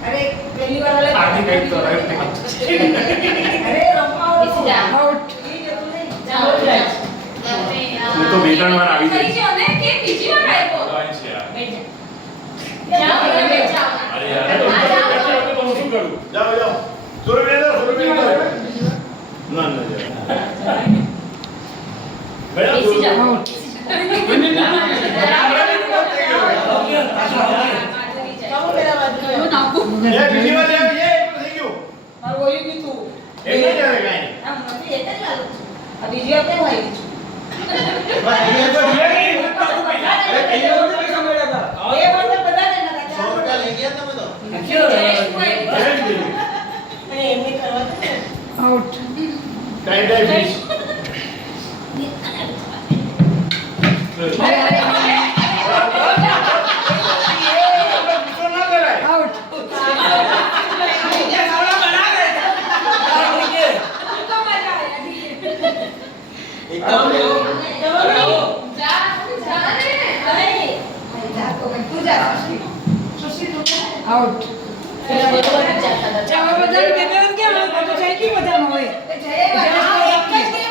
अरे पहली बार वाले आगे गई तो राइट में अरे रमाओ आउट હું તો બે ત્રણ વાર આવી કરી જઈશ જો ને કે બીજી વાર આવ્યો લાઈન છે યાર બેઠ જા જાઓ અરે યાર તો હું શું કરું જાઓ જાઓ સુરભી દો ના ના બેટા બેસી જાઓ आउट चलो मेरा बात હું નાખું ये બીજી વાર આવે ये થઈ ગયું और वही भी तू એક જ આવે કાઈ हम નથી એક જ લાલો આ બીજી વખતે ભાઈ ભાઈ એ તો રિયલી એ વખતે બધા ને નકા 100 રૂપિયા લઈ ગયા તમે તો અને એમને કરવા દે out time time fish out out જાઓ બધા બેબેન કે મને તો જાય કે મજાનો હોય એ ચાલો બાકી છે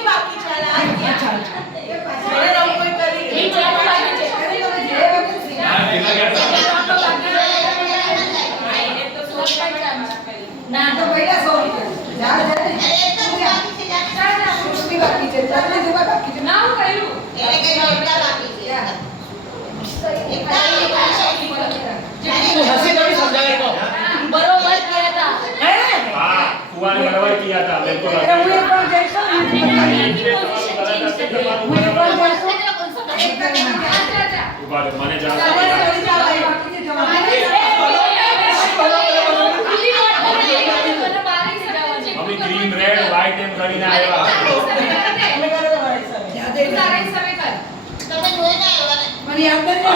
ના तो पहला 100 रुपया बाकी છે ચાલે જેવા બાકી છે ના હું કર્યું બરોબર કર્યા હતા હા કુવાન મળવા કિયા હતા મેં તો अरे वो एक बार जैसा ઉભા રહો મને જા અમે ગ્રીન રેડ વ્હાઈટ એમ કરીને આવ્યા મને યાદ નથી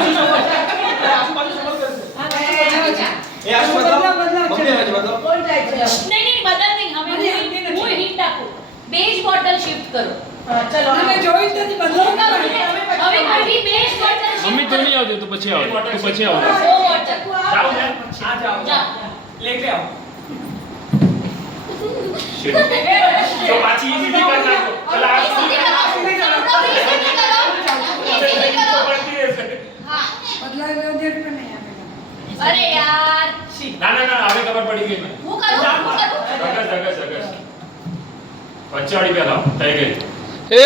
એ આ મમ્મી આજે બતાવો કોણ જાય છે બેજ બોટલ શિફ્ટ કરો ચલો અમે જોઈ જ નથી બદલો હવે કઢી બેજ બોટલ મમ્મી તો નહીં આવતી તો પછી આવ તું પછી આવ જાઓ ને આ જાઓ જા લેકે આવો તો પાછી ઈઝી કર નાખો પેલા આ સીધી કરો પડતી રહેશે બદલાઈ લો જેટ પર નહીં આવે અરે યાર ના ના ના હવે ખબર પડી ગઈ મને હું કરું જગસ જગસ જગસ 25 રૂપિયા લાવ થઈ ગઈ એ